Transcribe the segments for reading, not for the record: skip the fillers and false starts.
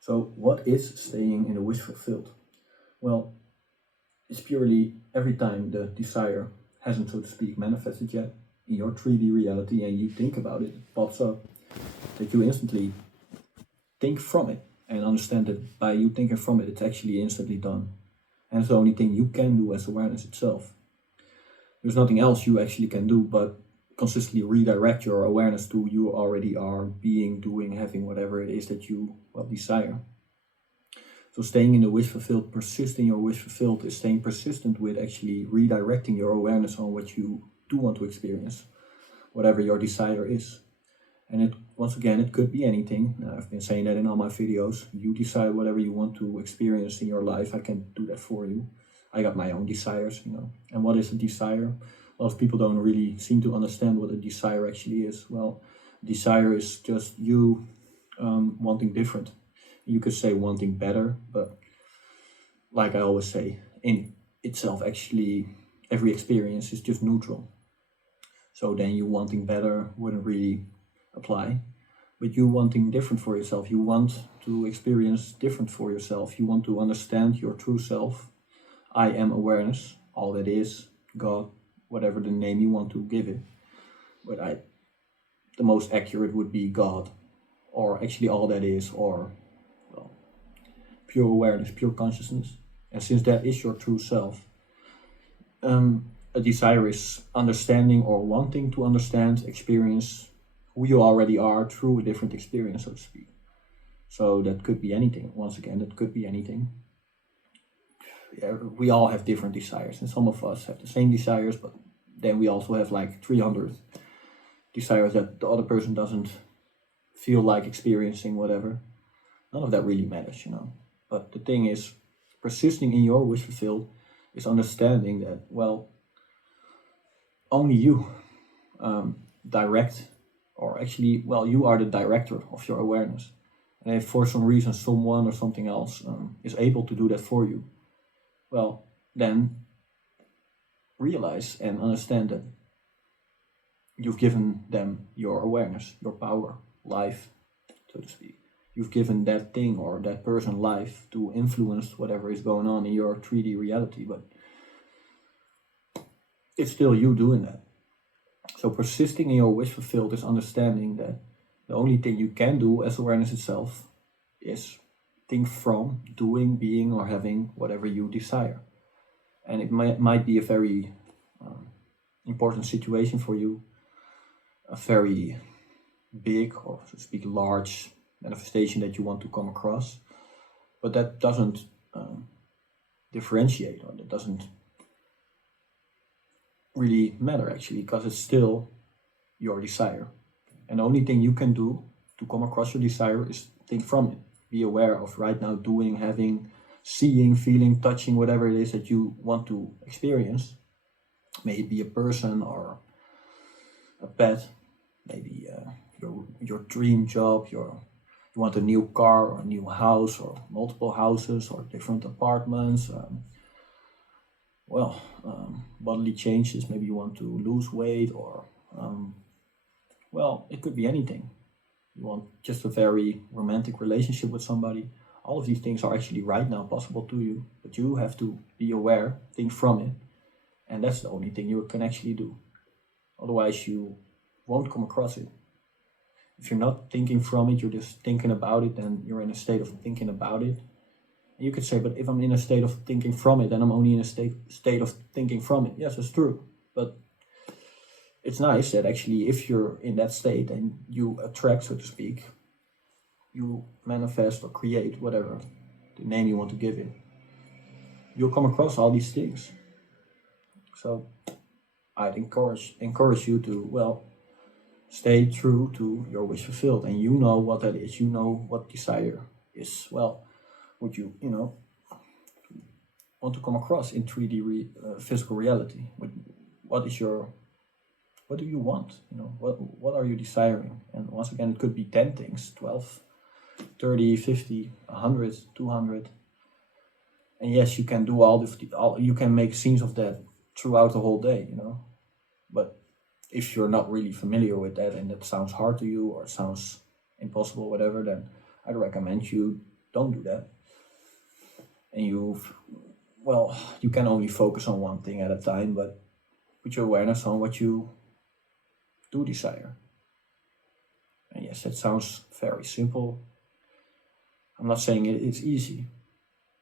So what is staying in a wish fulfilled? Well, it's purely every time the desire hasn't, so to speak, manifested yet in your 3D reality and you think about it, it pops up, that you instantly think from it and understand that by you thinking from it, it's actually instantly done. And it's the only thing you can do as awareness itself. There's nothing else you actually can do but consistently redirect your awareness to you already are being, doing, having whatever it is that you desire. So staying in the wish fulfilled, persisting your wish fulfilled is staying persistent with actually redirecting your awareness on what you do want to experience, whatever your desire is. And it, once again, it could be anything. I've been saying that in all my videos. You decide whatever you want to experience in your life. I can do that for you. I got my own desires, And what is a desire? A lot of people don't really seem to understand what a desire actually is. Well, desire is just you wanting different. You could say wanting better, but like I always say, in itself, actually, every experience is just neutral. So then you wanting better wouldn't really apply. But you wanting different for yourself, you want to experience different for yourself. You want to understand your true self. I am awareness, all that is, God, whatever the name you want to give it. But the most accurate would be God, or actually all that is, or pure awareness, pure consciousness. And since that is your true self, a desire is understanding or wanting to understand, experience who you already are through a different experience, so to speak. So that could be anything. Once again, that could be anything. Yeah, we all have different desires, and some of us have the same desires, but then we also have like 300 desires that the other person doesn't feel like experiencing, whatever. None of that really matters, But the thing is, persisting in your wish fulfilled is understanding that, well, only you direct, or actually, well, you are the director of your awareness. And if for some reason someone or something else is able to do that for you, well, then realize and understand that you've given them your awareness, your power, life, so to speak. You've given that thing or that person life to influence whatever is going on in your 3D reality, but it's still you doing that. So persisting in your wish fulfilled is understanding that the only thing you can do as awareness itself is think from, doing, being, or having whatever you desire. And it might be a very important situation for you, a very big, or so to speak, large manifestation that you want to come across, but that doesn't differentiate, or that doesn't really matter actually, because it's still your desire. And the only thing you can do to come across your desire is think from it. Be aware of right now doing, having, seeing, feeling, touching, whatever it is that you want to experience. May it be a person or a pet, maybe your dream job, you want a new car or a new house or multiple houses or different apartments. Bodily changes, maybe you want to lose weight, or it could be anything. You want just a very romantic relationship with somebody. All of these things are actually right now possible to you, but you have to be aware, think from it, and that's the only thing you can actually do. Otherwise you won't come across it. If you're not thinking from it, you're just thinking about it, then you're in a state of thinking about it. And you could say, but if I'm in a state of thinking from it, then I'm only in a state of thinking from it. Yes, it's true. But it's nice that actually if you're in that state and you attract, so to speak, you manifest or create, whatever the name you want to give it, you'll come across all these things. So I'd encourage you to, stay true to your wish fulfilled, and you know what that is. You know what desire is. Would you want to come across in 3D physical reality? What do you want? What are you desiring? And once again, it could be 10 things, 12, 30, 50, 100, 200. And yes, you can do you can make scenes of that throughout the whole day, But if you're not really familiar with that and that sounds hard to you or sounds impossible, whatever, then I'd recommend you don't do that. And you can only focus on one thing at a time, but put your awareness on what you do desire. And yes, that sounds very simple. I'm not saying it's easy,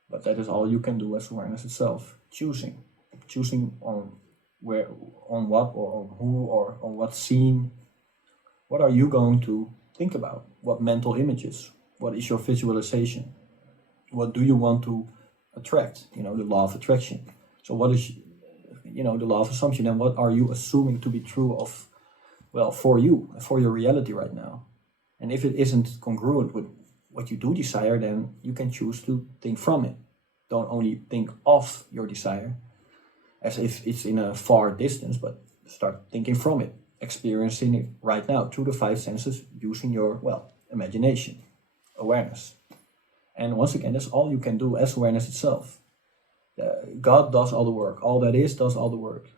but that is all you can do as awareness itself. Choosing on where, on what, or on who, or on what scene. What are you going to think about? What mental images? What is your visualization? What do you want to attract? The law of attraction. So what is, the law of assumption, and what are you assuming to be true of, for you, for your reality right now? And if it isn't congruent with what you do desire, then you can choose to think from it. Don't only think of your desire as if it's in a far distance, but start thinking from it, experiencing it right now through the 5 senses, using your, imagination, awareness. And once again, that's all you can do as awareness itself. God does all the work. All that is does all the work.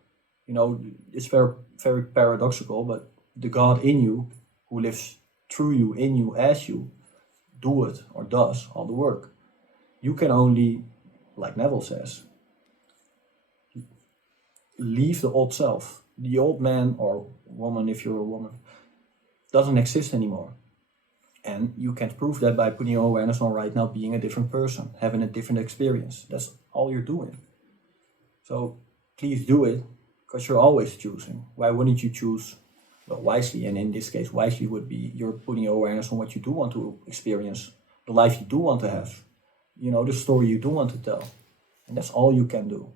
It's very, very paradoxical, but the God in you, who lives through you, in you, as you, does all the work. You can only, like Neville says, leave the old self. The old man or woman, if you're a woman, doesn't exist anymore. And you can prove that by putting your awareness on right now being a different person, having a different experience. That's all you're doing. So please do it, because you're always choosing. Why wouldn't you choose wisely? And in this case, wisely would be you're putting your awareness on what you do want to experience, the life you do want to have, the story you do want to tell. And that's all you can do.